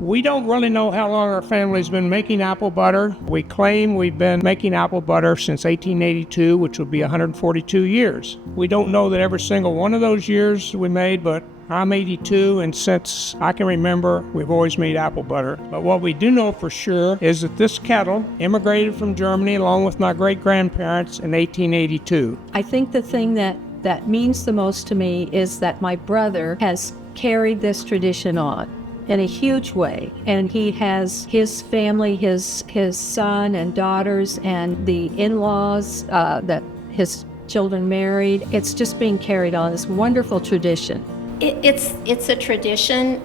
We don't really know how long our family's been making apple butter. We claim we've been making apple butter since 1882, which would be 142 years. We don't know that every single one of those years we made, but I'm 82, and since I can remember, we've always made apple butter. But what we do know for sure is that this kettle immigrated from Germany along with my great-grandparents in 1882. I think the thing that means the most to me is that my brother has carried this tradition on in a huge way, and he has his family, his son and daughters and the in-laws that his children married. It's just being carried on, this wonderful tradition. It's a tradition.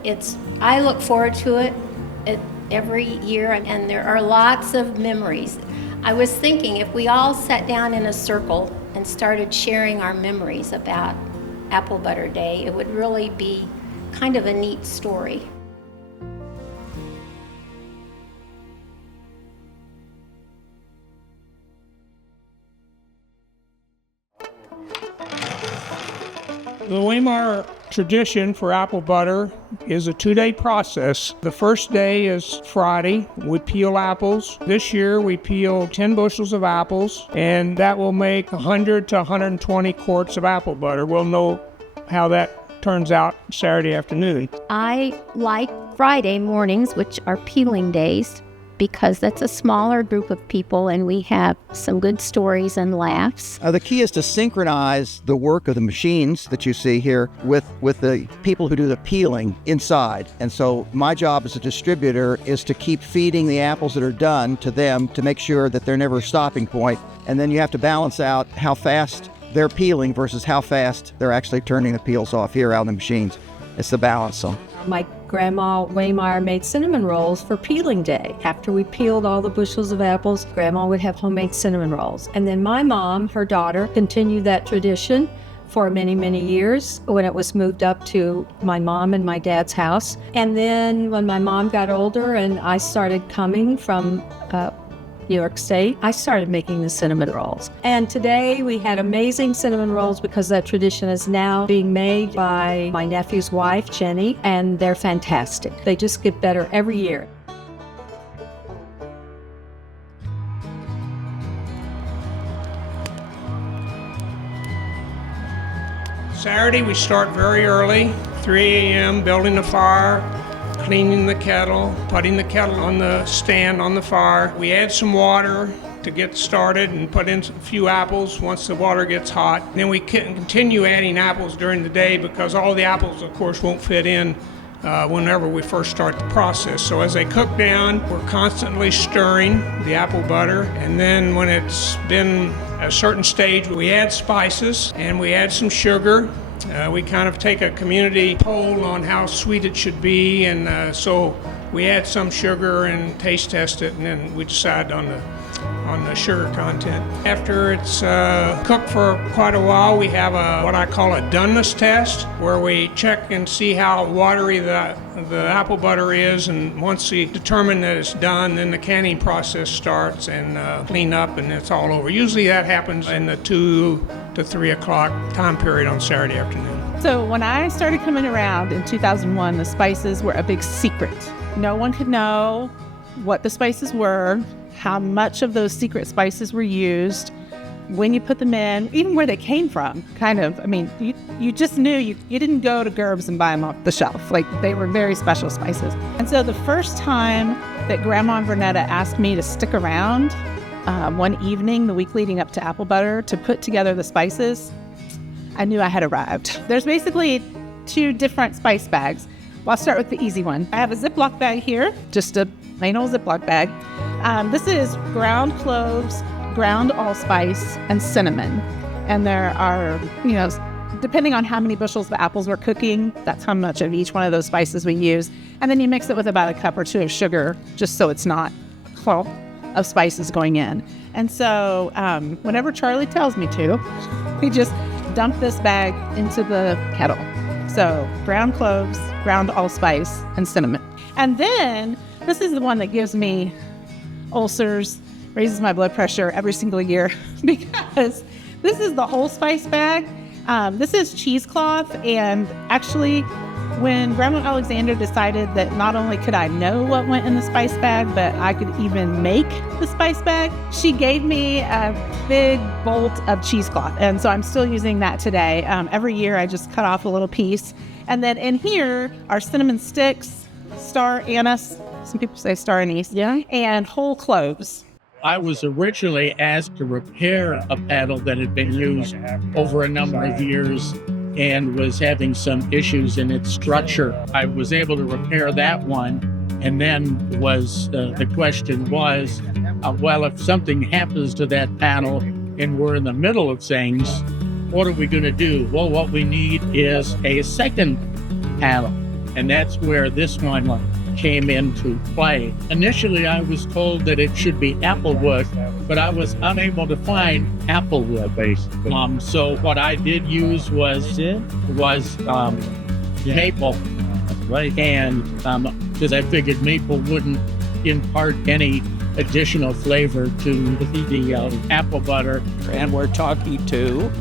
I look forward to it every year, and there are lots of memories. I was thinking if we all sat down in a circle and started sharing our memories about Apple Butter Day, it would really be kind of a neat story. The Wehmeyer tradition for apple butter is a 2-day process. The first day is Friday. We peel apples. This year we peel 10 bushels of apples, and that will make 100 to 120 quarts of apple butter. We'll know how that turns out Saturday afternoon. I like Friday mornings, which are peeling days, because that's a smaller group of people and we have some good stories and laughs. The key is to synchronize the work of the machines that you see here with the people who do the peeling inside. And so my job as a distributor is to keep feeding the apples that are done to them to make sure that they're never a stopping point. And then you have to balance out how fast they're peeling versus how fast they're actually turning the peels off here out in the machines. It's the balance. So My grandma Wehmeyer made cinnamon rolls for peeling day. After we peeled all the bushels of apples, grandma would have homemade cinnamon rolls. And then my mom, her daughter, continued that tradition for many, many years when it was moved up to my mom and my dad's house. And then when my mom got older and I started coming from New York State, I started making the cinnamon rolls. And today we had amazing cinnamon rolls because that tradition is now being made by my nephew's wife, Jenny, and they're fantastic. They just get better every year. Saturday we start very early, 3 a.m., building the fire, cleaning the kettle, putting the kettle on the stand on the fire. We add some water to get started and put in a few apples once the water gets hot. Then we can continue adding apples during the day because all the apples, of course, won't fit in whenever we first start the process. So as they cook down, we're constantly stirring the apple butter. And then when it's been a certain stage, we add spices and we add some sugar. We kind of take a community poll on how sweet it should be, and so we add some sugar and taste test it, and then we decide on the sugar content. After it's cooked for quite a while, we have what I call a doneness test, where we check and see how watery the apple butter is, and once we determine that it's done, then the canning process starts and clean up, and it's all over. Usually that happens in the 2 to 3 o'clock time period on Saturday afternoon. So when I started coming around in 2001, the spices were a big secret. No one could know what the spices were, how much of those secret spices were used, when you put them in, even where they came from, kind of. I mean, you just knew you didn't go to Gerb's and buy them off the shelf. Like, they were very special spices. And so the first time that Grandma Vernetta asked me to stick around one evening, the week leading up to apple butter, to put together the spices, I knew I had arrived. There's basically 2 different spice bags. Well, I'll start with the easy one. I have a Ziploc bag here, just a plain old Ziploc bag. This is ground cloves, ground allspice, and cinnamon. And there are, depending on how many bushels of apples we're cooking, that's how much of each one of those spices we use. And then you mix it with about a cup or 2 of sugar, just so it's not full of spices going in. And so whenever Charlie tells me to, we just dump this bag into the kettle. So ground cloves, ground allspice, and cinnamon. And then this is the one that gives me ulcers, raises my blood pressure every single year, because this is the whole spice bag. This is cheesecloth, and actually When Grandma Alexander decided that not only could I know what went in the spice bag, but I could even make the spice bag, she gave me a big bolt of cheesecloth. And so I'm still using that today. Every year I just cut off a little piece. And then in here are cinnamon sticks, star anise, some people say star anise, and whole cloves. I was originally asked to repair a paddle that had been used over a number of years and was having some issues in its structure. I was able to repair that one, and then the question was, well, if something happens to that paddle and we're in the middle of things, what are we going to do? Well, what we need is a second paddle, and that's where this one came into play. Initially, I was told that it should be applewood, but I was unable to find applewood. So what I did use was maple, and because I figured maple wouldn't impart any additional flavor to the apple butter. And we're talking to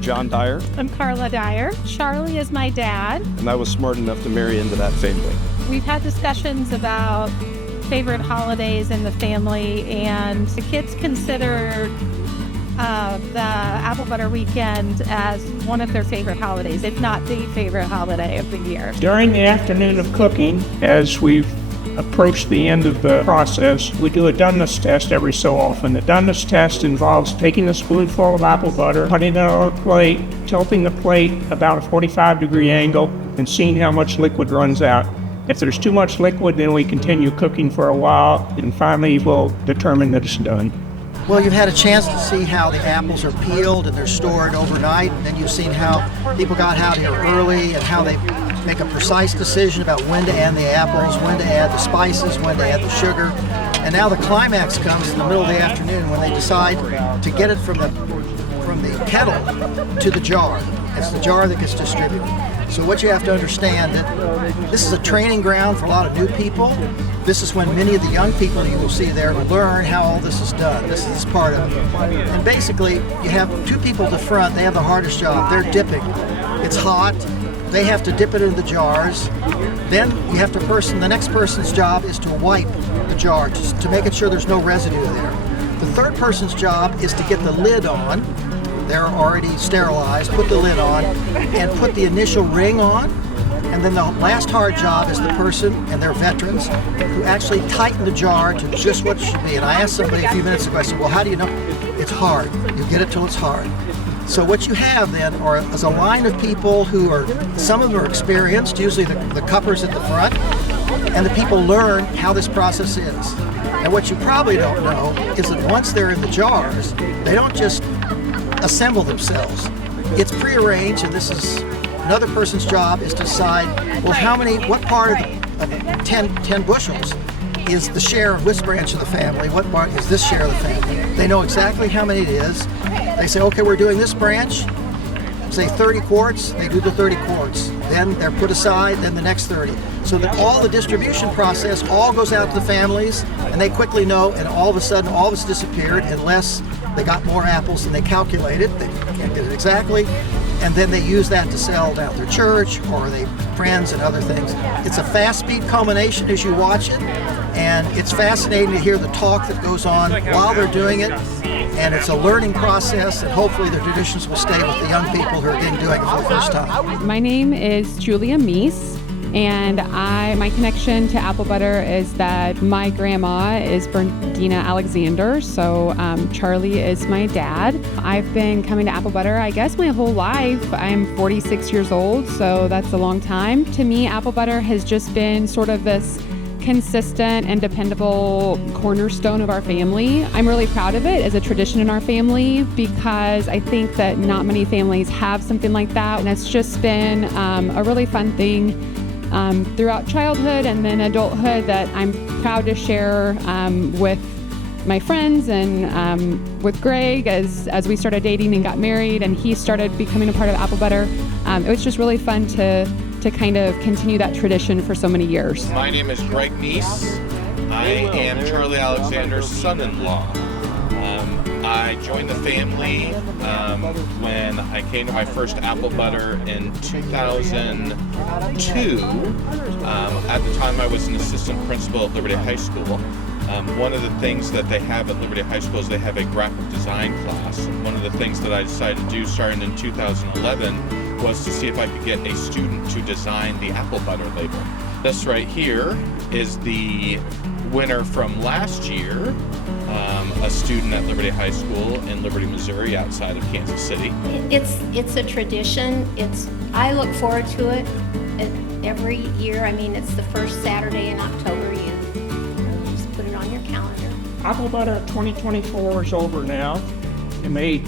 John Dyer, I'm Carla Dyer. Charlie is my dad. and I was smart enough to marry into that family. We've had discussions about favorite holidays in the family, and the kids consider the apple butter weekend as one of their favorite holidays, if not the favorite holiday of the year. During the afternoon of cooking, as we've approached the end of the process, we do a doneness test every so often. The doneness test involves taking a spoonful of apple butter, putting it on a plate, tilting the plate about a 45-degree angle, and seeing how much liquid runs out. If there's too much liquid, then we continue cooking for a while, and finally we'll determine that it's done. Well, you've had a chance to see how the apples are peeled and they're stored overnight, and then you've seen how people got out here early and how they make a precise decision about when to add the apples, when to add the spices, when to add the sugar. And now the climax comes in the middle of the afternoon when they decide to get it from the kettle to the jar. It's the jar that gets distributed. So what you have to understand that this is a training ground for a lot of new people. This is when many of the young people you will see there learn how all this is done. This is part of it. And basically, you have two people at the front. They have the hardest job. They're dipping. It's hot. They have to dip it into the jars. Then you have the next person's job is to wipe the jar to make sure there's no residue there. The third person's job is to get the lid on. They're already sterilized. Put the lid on and put the initial ring on. And then the last hard job is the person, and they're veterans, who actually tighten the jar to just what it should be. And I asked somebody a few minutes ago, I said, well, how do you know? It's hard. You get it till it's hard. So what you have then is a line of people who are, some of them are experienced, usually the cuppers at the front, and the people learn how this process is. And what you probably don't know is that once they're in the jars, they don't just assemble themselves. It's prearranged, and this is another person's job is to decide, well, what part of the 10 bushels is the share of this branch of the family, what part is this share of the family. They know exactly how many it is. They say, okay, we're doing this branch, say 30 quarts, they do the 30 quarts. Then they're put aside, then the next 30. So that all the distribution process all goes out to the families, and they quickly know, and all of a sudden all of it's disappeared unless they got more apples than they calculated. They can't get it exactly. And then they use that to sell down at their church or they friends and other things. It's a fast-speed culmination as you watch it, and it's fascinating to hear the talk that goes on while they're doing it. And it's a learning process, and hopefully the traditions will stay with the young people who are doing it for the first time. My name is Julia Meese, and my connection to apple butter is that my grandma is Bernardina Alexander, so Charlie is my dad. I've been coming to apple butter, I guess, my whole life. I'm 46 years old, so that's a long time. To me, apple butter has just been sort of this consistent and dependable cornerstone of our family. I'm really proud of it as a tradition in our family because I think that not many families have something like that, and it's just been a really fun thing throughout childhood and then adulthood that I'm proud to share with my friends and with Greg as we started dating and got married and he started becoming a part of apple butter. It was just really fun to kind of continue that tradition for so many years. My name is Greg Meese. I am Charlie Alexander's son-in-law. I joined the family when I came to my first apple butter in 2002. At the time, I was an assistant principal at Liberty High School. One of the things that they have at Liberty High School is they have a graphic design class. One of the things that I decided to do starting in 2011 was to see if I could get a student to design the apple butter label. This right here is the winner from last year, a student at Liberty High School in Liberty, Missouri, outside of Kansas City. It's a tradition. I look forward to it every year. I mean, it's the first Saturday in October. You just put it on your calendar. Apple Butter 2024 is over now. We made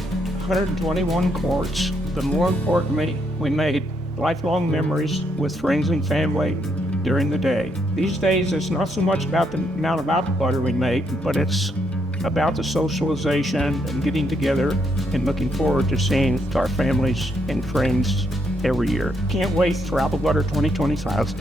121 quarts, but more importantly, we made lifelong memories with friends and family during the day. These days, it's not so much about the amount of apple butter we make, but it's about the socialization and getting together and looking forward to seeing our families and friends every year. Can't wait for Apple Butter 2025.